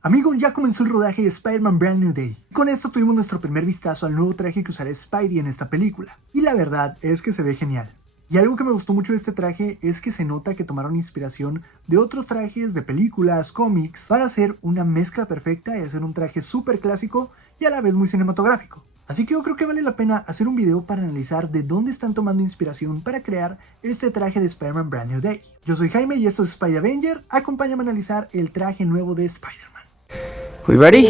Amigos, ya comenzó el rodaje de Spider-Man Brand New Day. Con esto tuvimos nuestro primer vistazo al nuevo traje que usará Spidey en esta película. Y la verdad es que se ve genial. Y algo que me gustó mucho de este traje es que se nota que tomaron inspiración de otros trajes de películas, cómics, para hacer una mezcla perfecta y hacer un traje súper clásico y a la vez muy cinematográfico. Así que yo creo que vale la pena hacer un video para analizar de dónde están tomando inspiración para crear este traje de Spider-Man Brand New Day. Yo soy Jaime y esto es Spidey Avenger. Acompáñame a analizar el traje nuevo de Spider-Man. We ready?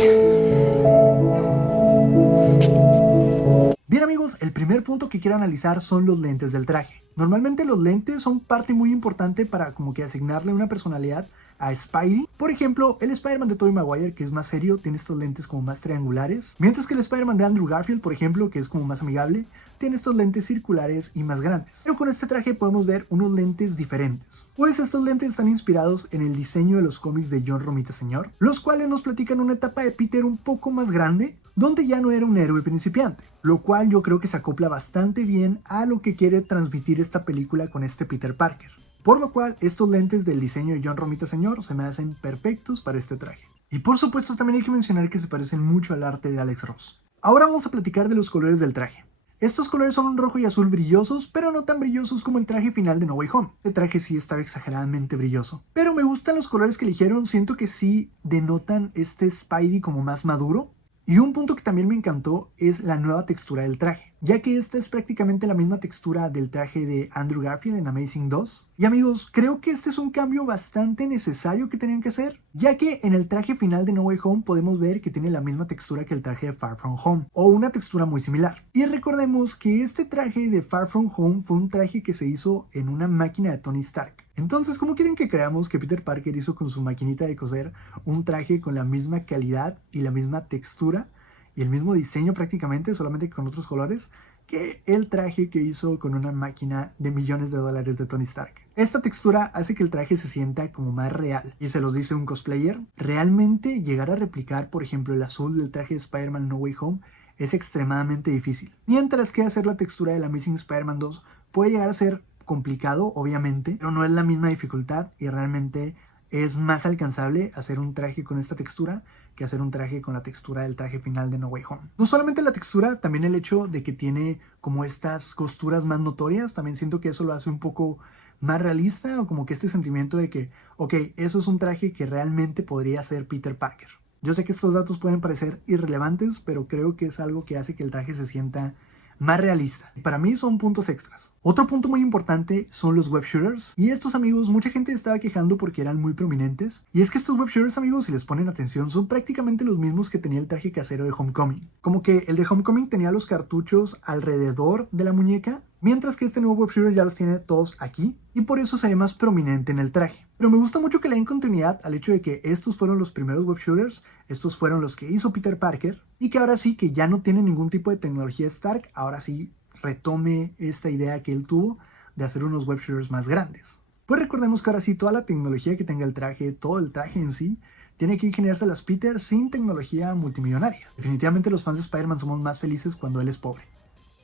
Bien amigos, el primer punto que quiero analizar son los lentes del traje. Normalmente los lentes son parte muy importante para como que asignarle una personalidad a Spidey. Por ejemplo, el Spider-Man de Tobey Maguire, que es más serio, tiene estos lentes como más triangulares. Mientras que el Spider-Man de Andrew Garfield, por ejemplo, que es como más amigable, tiene estos lentes circulares y más grandes. Pero con este traje podemos ver unos lentes diferentes. Pues estos lentes están inspirados en el diseño de los cómics de John Romita Sr., los cuales nos platican una etapa de Peter un poco más grande, donde ya no era un héroe principiante, lo cual yo creo que se acopla bastante bien a lo que quiere transmitir esta película con este Peter Parker. Por lo cual, estos lentes del diseño de John Romita Sr. se me hacen perfectos para este traje. Y por supuesto también hay que mencionar que se parecen mucho al arte de Alex Ross. Ahora vamos a platicar de los colores del traje. Estos colores son un rojo y azul brillosos, pero no tan brillosos como el traje final de No Way Home. El traje sí estaba exageradamente brilloso. Pero me gustan los colores que eligieron, siento que sí denotan este Spidey como más maduro. Y un punto que también me encantó es la nueva textura del traje, ya que esta es prácticamente la misma textura del traje de Andrew Garfield en Amazing 2. Y amigos, creo que este es un cambio bastante necesario que tenían que hacer, ya que en el traje final de No Way Home podemos ver que tiene la misma textura que el traje de Far From Home, o una textura muy similar. Y recordemos que este traje de Far From Home fue un traje que se hizo en una máquina de Tony Stark. Entonces, ¿cómo quieren que creamos que Peter Parker hizo con su maquinita de coser un traje con la misma calidad y la misma textura y el mismo diseño prácticamente, solamente con otros colores, que el traje que hizo con una máquina de millones de dólares de Tony Stark? Esta textura hace que el traje se sienta como más real. Y se los dice un cosplayer, realmente llegar a replicar, por ejemplo, el azul del traje de Spider-Man No Way Home es extremadamente difícil. Mientras que hacer la textura del Amazing Spider-Man 2 puede llegar a ser complicado, obviamente, pero no es la misma dificultad y realmente es más alcanzable hacer un traje con esta textura que hacer un traje con la textura del traje final de No Way Home. No solamente la textura, también el hecho de que tiene como estas costuras más notorias, también siento que eso lo hace un poco más realista, o como que este sentimiento de que, ok, eso es un traje que realmente podría ser Peter Parker. Yo sé que estos datos pueden parecer irrelevantes, pero creo que es algo que hace que el traje se sienta más realista. Para mí son puntos extras. Otro punto muy importante son los web shooters. Y estos, amigos, mucha gente estaba quejando porque eran muy prominentes. Y es que estos web shooters, amigos, si les ponen atención, son prácticamente los mismos que tenía el traje casero de Homecoming. Como que el de Homecoming tenía los cartuchos alrededor de la muñeca, mientras que este nuevo web shooter ya los tiene todos aquí, y por eso se ve más prominente en el traje. Pero me gusta mucho que le den continuidad al hecho de que estos fueron los primeros web shooters, estos fueron los que hizo Peter Parker, y que ahora sí, que ya no tiene ningún tipo de tecnología Stark, ahora sí retome esta idea que él tuvo de hacer unos web shooters más grandes. Pues recordemos que ahora sí, toda la tecnología que tenga el traje, todo el traje en sí, tiene que ingeniárselas Peter sin tecnología multimillonaria. Definitivamente los fans de Spider-Man somos más felices cuando él es pobre.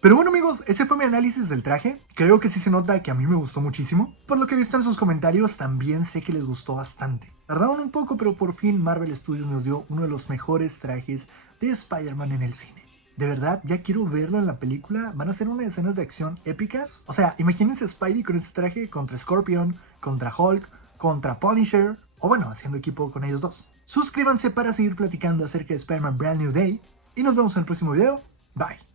Pero bueno amigos, ese fue mi análisis del traje. Creo que sí se nota que a mí me gustó muchísimo. Por lo que he visto en sus comentarios, también sé que les gustó bastante. Tardaron un poco, pero por fin Marvel Studios nos dio uno de los mejores trajes de Spider-Man en el cine. De verdad, ya quiero verlo en la película. Van a ser unas escenas de acción épicas. O sea, imagínense Spidey con este traje contra Scorpion, contra Hulk, contra Punisher, o bueno, haciendo equipo con ellos dos. Suscríbanse para seguir platicando acerca de Spider-Man Brand New Day. Y nos vemos en el próximo video. Bye.